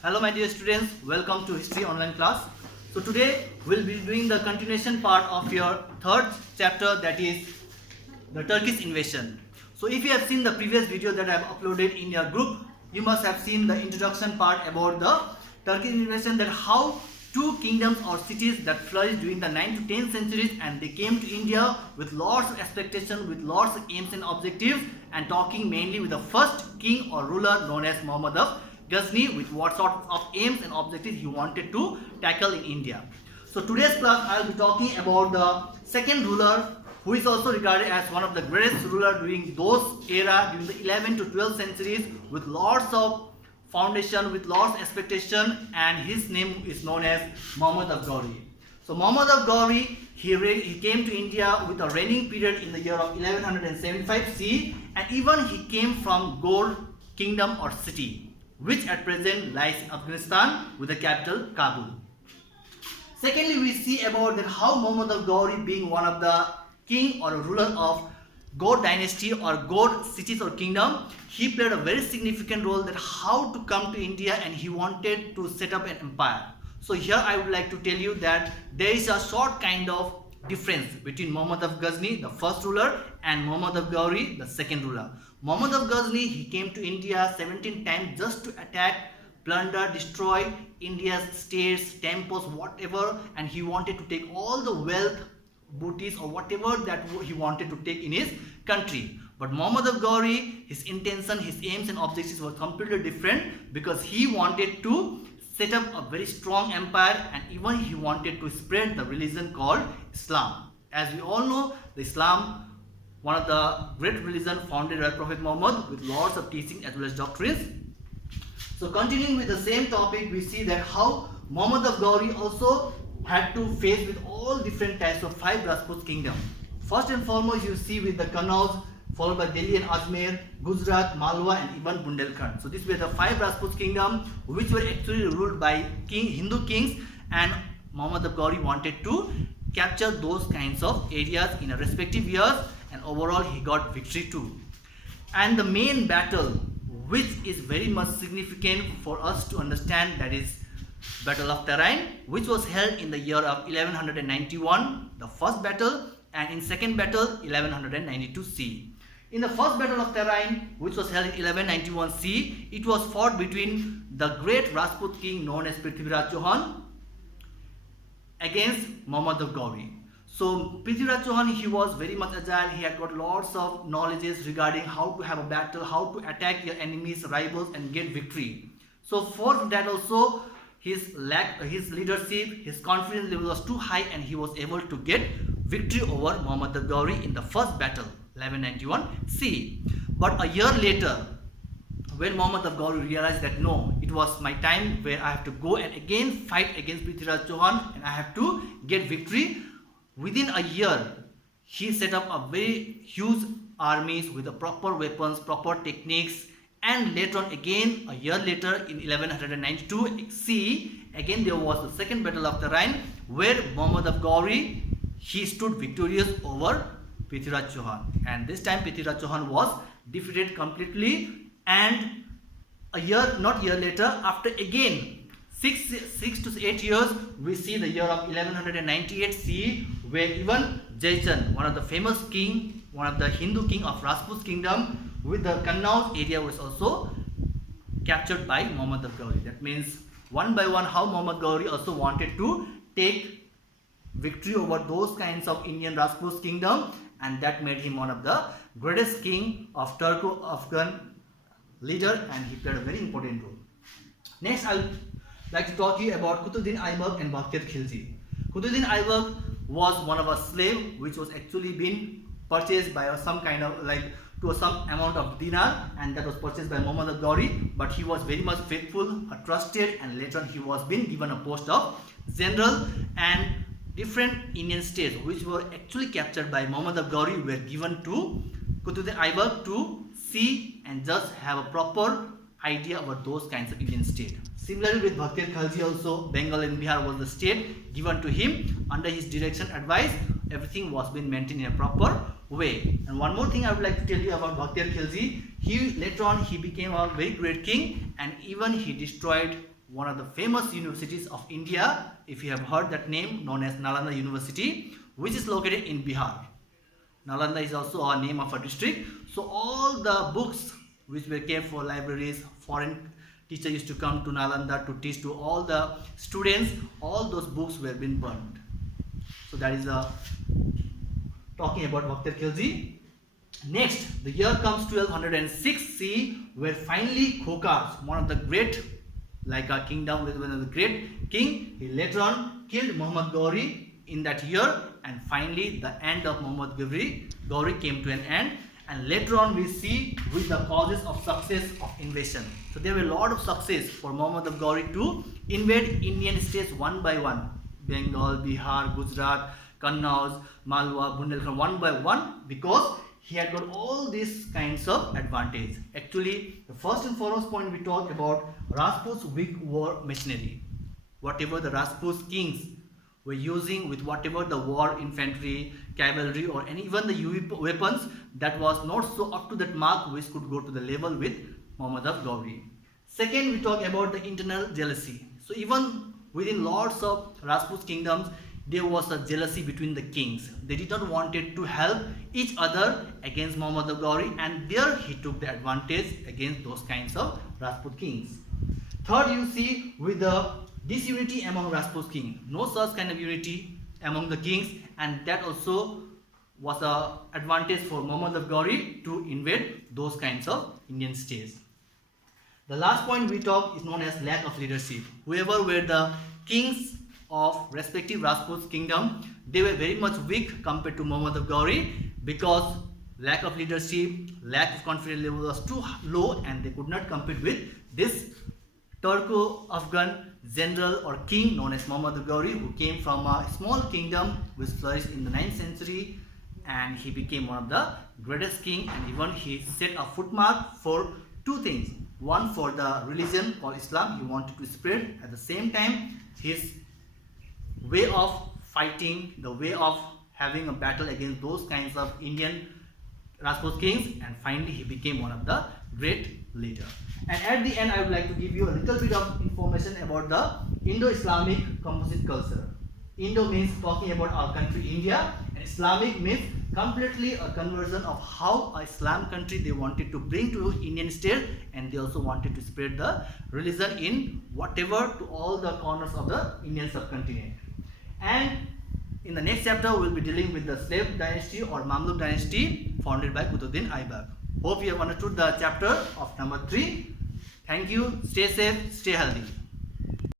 Hello my dear students, welcome to History Online class. So today we'll be doing the continuation part of your third chapter, that is the Turkish invasion. So if you have seen the previous video that I have uploaded in your group, you must have seen the introduction part about the Turkish invasion, that how two kingdoms or cities that flourished during the 9th to 10th centuries, and they came to India with lots of expectation, with lots of aims and objectives, and talking mainly with the first king or ruler known as Muhammad of Ghazni, with what sort of aims and objectives he wanted to tackle in India. So today's class I will be talking about the second ruler, who is also regarded as one of the greatest ruler during those era, during the 11th to 12th centuries, with lots of foundation, with lots of expectation, and his name is known as Muhammad of Ghori. So Muhammad of Ghori, he came to India with a reigning period in the year of 1175 CE, and even he came from Ghor kingdom or city, which at present lies in Afghanistan with the capital Kabul. Secondly, we see about that how Muhammad of Ghori, being one of the king or a ruler of Ghor dynasty or Ghor cities or kingdom, he played a very significant role that how to come to India, and he wanted to set up an empire. So here I would like to tell you that there is a short kind of difference between Muhammad of Ghazni, the first ruler, and Muhammad of Ghori, the second ruler. Muhammad of Ghazni, he came to India 17 times just to attack, plunder, destroy India's states, temples, whatever, and he wanted to take all the wealth, booties or whatever that he wanted to take in his country. But Muhammad of Ghori, his intention, his aims and objectives were completely different, because he wanted to set up a very strong empire, and even he wanted to spread the religion called Islam. As we all know, the Islam, one of the great religion founded by Prophet Muhammad, with lots of teaching as well as doctrines. So continuing with the same topic, we see that how Muhammad of Ghori also had to face with all different types of 5 Rajput kingdom. First and foremost, you see with the Kannauj, followed by Delhi and Ajmer, Gujarat, Malwa, and even Bundelkhand. So these were the 5 Rajput kingdom which were actually ruled by Hindu kings, and Muhammad of Ghori wanted to capture those kinds of areas in a respective years, and overall he got victory too. And the main battle, which is very much significant for us to understand, that is Battle of Tarain, which was held in the year of 1191, the first battle, and in second battle 1192 CE. In the first Battle of Tarain, which was held in 1191 CE, it was fought between the great Rajput king known as Prithviraj Chauhan against Muhammad of Ghori. So Prithviraj Chauhan, he was very much agile, he had got lots of knowledges regarding how to have a battle, how to attack your enemies, rivals, and get victory. So for that also, his leadership, his confidence level was too high, and he was able to get victory over Muhammad of Ghori in the first battle, 1191 CE. But a year later, when Muhammad of Ghori realized that no, it was my time where I have to go and again fight against Prithviraj Chauhan, and I have to get victory, within a year he set up a very huge armies with the proper weapons, proper techniques. And later on, again a year later, in 1192 CE, again there was the second Battle of Tarain, where Muhammad of Ghori, he stood victorious over Prithviraj Chauhan, and this time Prithviraj Chauhan was defeated completely. And not year later, after again 6 to 8 years, we see the year of 1198 CE, where even Jaichand, one of the famous king, one of the Hindu king of Rajput kingdom, with the Kannauj area, was also captured by Muhammad of Ghori. That means one by one how Muhammad Ghori also wanted to take victory over those kinds of Indian Rajput kingdom, and that made him one of the greatest king of Turco-Afghan leader, and he played a very important role. Next, I would like to talk to you about Qutbuddin Aybak and Bakhtiyar Khilji. Qutbuddin Aybak was one of a slave which was actually been purchased by some kind of to some amount of dinar, and that was purchased by Muhammad of Ghori. But he was very much faithful, trusted, and later on he was been given a post of general, and different Indian states which were actually captured by Muhammad of Ghori were given to Qutbuddin Aybak to see and just have a proper idea about those kinds of Indian states. Similarly with Bakhtiyar Khilji also, Bengal and Bihar was the state given to him. Under his direction, advice, everything was being maintained in a proper way. And one more thing I would like to tell you about Bakhtiyar Khilji. Later on he became a very great king, and even he destroyed one of the famous universities of India, if you have heard that name, known as Nalanda University, which is located in Bihar. Nalanda is also a name of a district. So all the books which were kept for libraries, foreign teacher used to come to Nalanda to teach to all the students, all those books were being burned. So that is talking about Bakhtiyar Khilji. Next, the year comes 1206 CE, where finally Khokars, one of the great, like a kingdom with one of the great king, he later on killed Muhammad Ghori in that year, and finally the end of Muhammad Ghori came to an end. And later on we see with the causes of success of invasion. So there were a lot of success for Muhammad Ghori to invade Indian states one by one. Bengal, Bihar, Gujarat, Kannauj, Malwa, Bundelkhand, one by one, because he had got all these kinds of advantage. Actually, the first and foremost point we talk about Rajput's weak war machinery. Whatever the Rajput kings were using with whatever the war infantry, cavalry, or even the weapons, that was not so up to that mark which could go to the level with Muhammad Ghori. Second, we talk about the internal jealousy. So even within lots of Rajput kingdoms, there was a jealousy between the kings. They did not wanted to help each other against Muhammad Ghori, and there he took the advantage against those kinds of Rajput kings. Third, you see with the disunity among Rajput kings, no such kind of unity among the kings, and that also was an advantage for Muhammad Ghori to invade those kinds of Indian states. The last point we talk is known as lack of leadership. Whoever were the kings of respective Rajput kingdom, they were very much weak compared to Muhammad Ghori, because lack of leadership, lack of confidence level was too low, and they could not compete with this Turco-Afghan general or king known as Muhammad Ghori, who came from a small kingdom which flourished in the 9th century, and he became one of the greatest king, and even he set a footmark for two things. One, for the religion called Islam, he wanted to spread. At the same time, his way of fighting, the way of having a battle against those kinds of Indian Rajput kings, and finally he became one of the great leaders. And at the end, I would like to give you a little bit of information about the Indo-Islamic composite culture. Indo means talking about our country India, and Islamic means completely a conversion of how a Islam country they wanted to bring to Indian state, and they also wanted to spread the religion in whatever to all the corners of the Indian subcontinent. And in the next chapter, we will be dealing with the slave dynasty or Mamluk dynasty founded by Qutbuddin Aibak. Hope you have understood the chapter of number 3. Thank you. Stay safe, stay healthy.